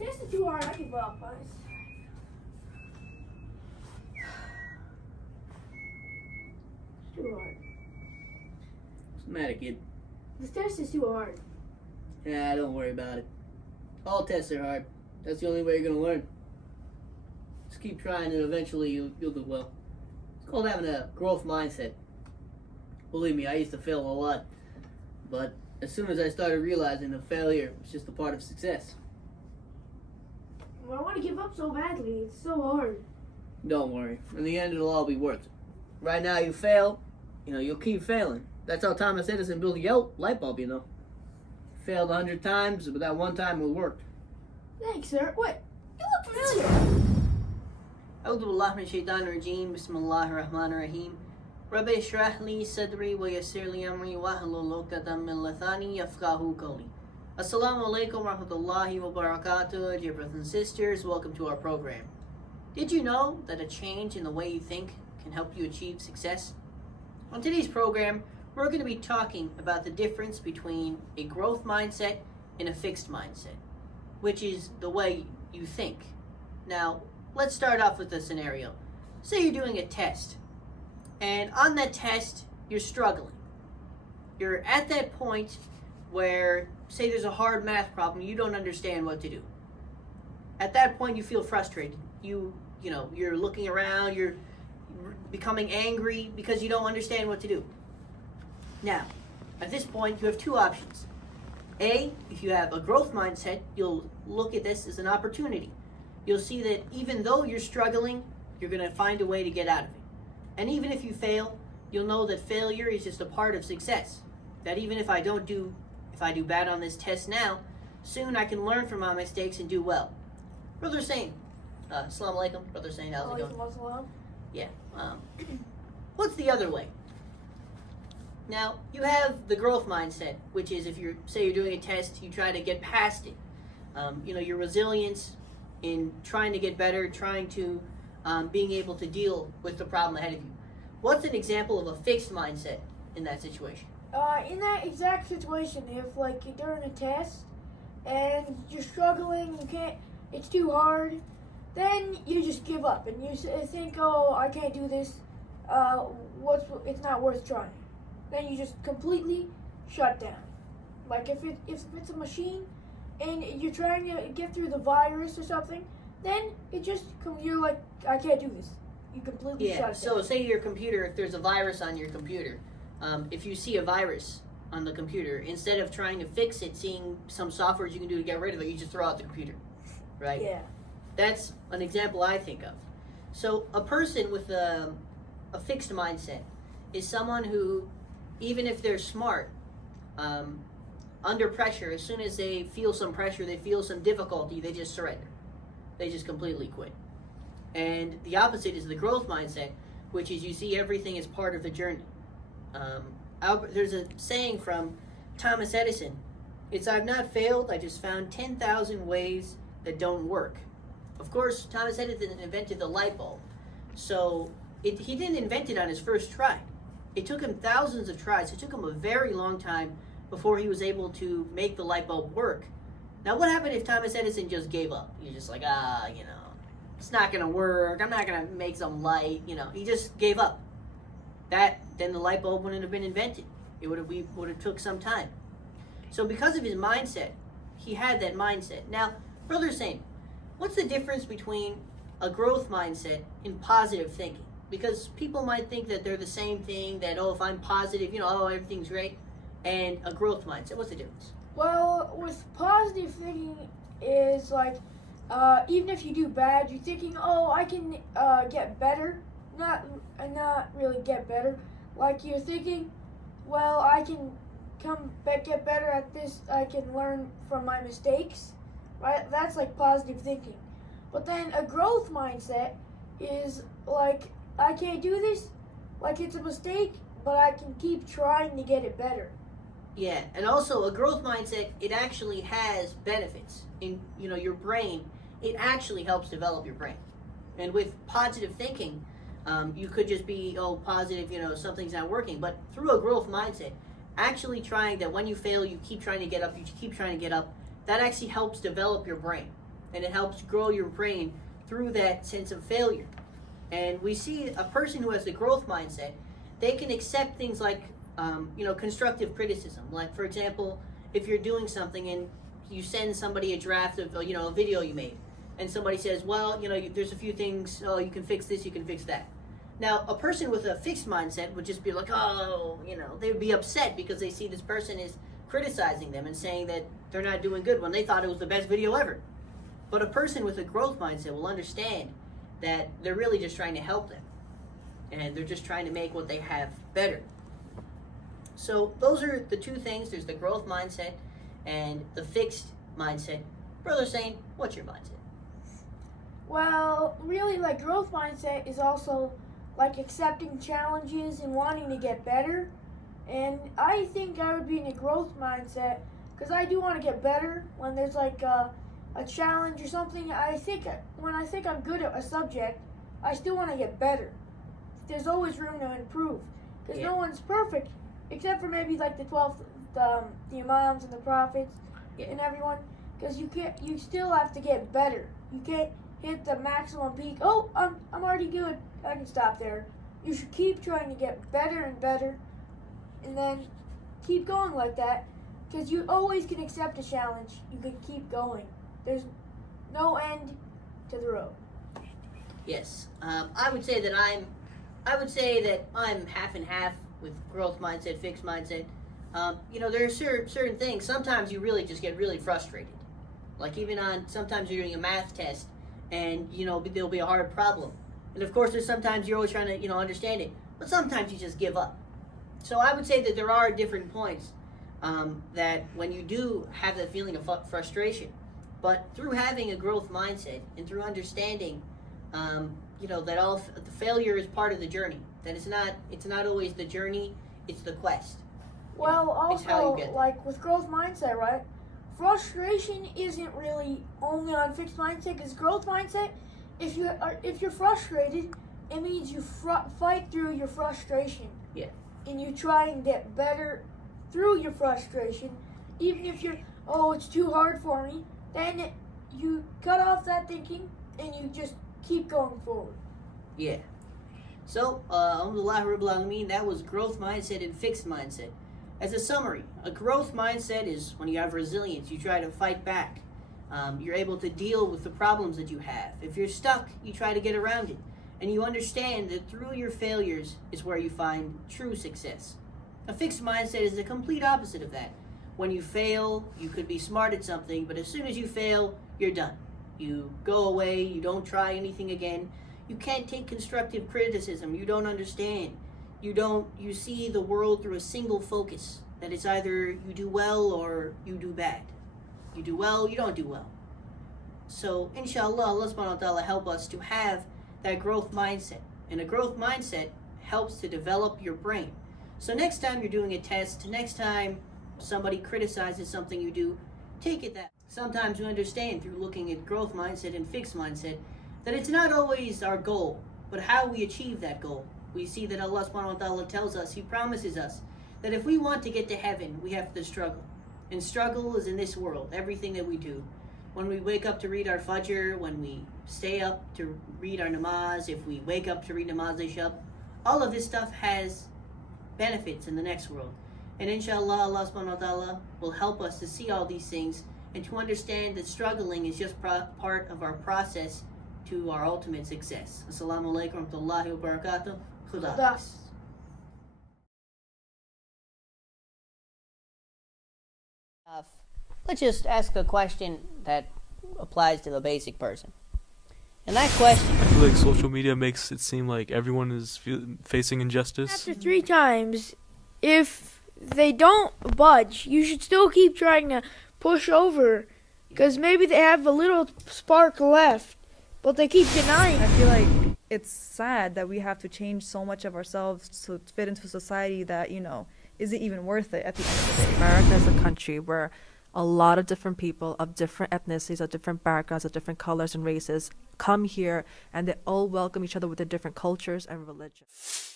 This is too hard. I give up. It's too hard. What's the matter, kid? This test is too hard. Yeah, don't worry about it. All tests are hard. That's the only way you're going to learn. Just keep trying and eventually you'll do well. It's called having a growth mindset. Believe me, I used to fail a lot. But as soon as I started realizing that failure was just a part of success. Well, I want to give up so badly. It's so hard. Don't worry. In the end, it'll all be worth it. Right now, you fail. You'll keep failing. That's how Thomas Edison built a light bulb, Failed 100 times, but that one time it worked. Thanks, sir. What? You look familiar. أعوذ بالله من الشيطان الرجيم بسم الله الرحمن الرحيم رب اشرح لي صدري ويسر لي أمري واحلل عقدة من لساني يفقهوا قولي. Assalamu alaikum warahmatullahi wabarakatuh, dear brothers and sisters. Welcome to our program. Did you know that a change in the way you think can help you achieve success? On today's program, we're going to be talking about the difference between a growth mindset and a fixed mindset, which is the way you think. Now, let's start off with a scenario. Say you're doing a test, and on that test, you're struggling. You're at that point where, say there's a hard math problem, you don't understand what to do. At that point, you feel frustrated. You're looking around, you're becoming angry because you don't understand what to do. Now, at this point, you have two options. A, if you have a growth mindset, you'll look at this as an opportunity. You'll see that even though you're struggling, you're going to find a way to get out of it. And even if you fail, you'll know that failure is just a part of success. That even if I do bad on this test now, soon I can learn from my mistakes and do well. Brother Hussain, Assalamu alaikum. Brother Hussain, how's it going? Yeah. What's the other way? Now, you have the growth mindset, which is if you're doing a test, you try to get past it. Your resilience in trying to get better, trying to being able to deal with the problem ahead of you. What's an example of a fixed mindset in that situation? In that exact situation, if you're during a test and you're struggling, it's too hard, then you just give up and you think, oh, I can't do this. It's not worth trying. Then you just completely shut down. Like if it's a machine and you're trying to get through the virus or something, then you're like, I can't do this. You completely shut down. So say your computer, if there's a virus on your computer, if you see a virus on the computer, instead of trying to fix it, seeing some software you can do to get rid of it, you just throw out the computer, right? Yeah. That's an example I think of. So a person with a fixed mindset is someone who, even if they're smart, under pressure, as soon as they feel some pressure, they feel some difficulty, they just surrender. They just completely quit. And the opposite is the growth mindset, which is you see everything as part of the journey. There's a saying from Thomas Edison. It's, I've not failed, I just found 10,000 ways that don't work. Of course, Thomas Edison invented the light bulb. So he didn't invent it on his first try. It took him thousands of tries. It took him a very long time before he was able to make the light bulb work. Now, what happened if Thomas Edison just gave up? He's just like, it's not going to work. I'm not going to make some light. He just gave up. Then the light bulb wouldn't have been invented. It would have took some time. So because of his mindset, he had that mindset. Now, Brother Hussain, what's the difference between a growth mindset and positive thinking? Because people might think that they're the same thing, that, if I'm positive, everything's great, and a growth mindset. What's the difference? Well, with positive thinking is even if you do bad, you're thinking, I can get better. Not really get better. Like you're thinking, well, I can get better at this. I can learn from my mistakes. Right? That's positive thinking. But then a growth mindset is I can't do this. It's a mistake, but I can keep trying to get it better. Yeah, and also a growth mindset, it actually has benefits in your brain. It actually helps develop your brain. And with positive thinking, you could just be positive, something's not working. But through a growth mindset, actually trying that when you fail, you keep trying to get up. That actually helps develop your brain. and it helps grow your brain through that sense of failure. And we see a person who has the growth mindset, they can accept things like, constructive criticism. Like, for example, if you're doing something and you send somebody a draft of, a video you made, and somebody says, well, there's a few things, you can fix this, you can fix that. Now, a person with a fixed mindset would just be like, they would be upset because they see this person is criticizing them and saying that they're not doing good when they thought it was the best video ever. But a person with a growth mindset will understand that they're really just trying to help them, and they're just trying to make what they have better. So those are the two things. There's the growth mindset and the fixed mindset. Brother Hussain, what's your mindset? Well, really, like, growth mindset is also like accepting challenges and wanting to get better. And I think I would be in a growth mindset because I do want to get better. When there's like a challenge or something, when I think I'm good at a subject, I still want to get better. There's always room to improve because no one's perfect except for maybe like the 12, the imams and the prophets and everyone. Because you still have to get better. You can't hit the maximum peak. Oh, I'm already good. I can stop there. You should keep trying to get better and better, and then keep going like that, because you always can accept a challenge. You can keep going. There's no end to the road. Yes, I would say that I'm half and half with growth mindset, fixed mindset. There are certain things. Sometimes you really just get really frustrated. Like sometimes you're doing a math test, and there'll be a hard problem. And of course, there's sometimes you're always trying to understand it, but sometimes you just give up. So I would say that there are different points that when you do have that feeling of frustration, but through having a growth mindset and through understanding, that the failure is part of the journey. That it's not always the journey; it's the quest. Well, also, like with growth mindset, right? Frustration isn't really only on fixed mindset, because growth mindset, if you're frustrated, it means you fight through your frustration. Yeah. And you try and get better through your frustration. Even if it's too hard for me, then you cut off that thinking and you just keep going forward. Yeah. So, Alhamdulillah Rabbil Alameen, that was growth mindset and fixed mindset. As a summary, a growth mindset is when you have resilience, you try to fight back. You're able to deal with the problems that you have. If you're stuck, you try to get around it. And you understand that through your failures is where you find true success. A fixed mindset is the complete opposite of that. When you fail, you could be smart at something, but as soon as you fail, you're done. You go away, you don't try anything again. You can't take constructive criticism, you don't understand. You see the world through a single focus, that it's either you do well or you do bad. You do well, you don't do well. So, inshallah, Allah subhanahu wa ta'ala help us to have that growth mindset. And a growth mindset helps to develop your brain. So next time you're doing a test, next time somebody criticizes something you do, take it that. Sometimes we understand through looking at growth mindset and fixed mindset that it's not always our goal, but how we achieve that goal. We see that Allah subhanahu wa ta'ala tells us, He promises us, that if we want to get to heaven, we have to struggle. And struggle is in this world, everything that we do. When we wake up to read our Fajr, when we stay up to read our namaz, if we wake up to read namaz Isha, all of this stuff has benefits in the next world. And inshallah, Allah subhanahu wa ta'ala will help us to see all these things and to understand that struggling is just part of our process to our ultimate success. Assalamu alaikum wa rahmatullahi wa barakatuh. Khuda Hafiz. Let's just ask a question that applies to the basic person. And that question... I feel like social media makes it seem like everyone is facing injustice. After 3 times, if they don't budge, you should still keep trying to push over, because maybe they have a little spark left, but they keep denying. I feel like it's sad that we have to change so much of ourselves to fit into society that, is it even worth it at the end of the day? America is a country where a lot of different people of different ethnicities, of different backgrounds, of different colors and races come here, and they all welcome each other with their different cultures and religions.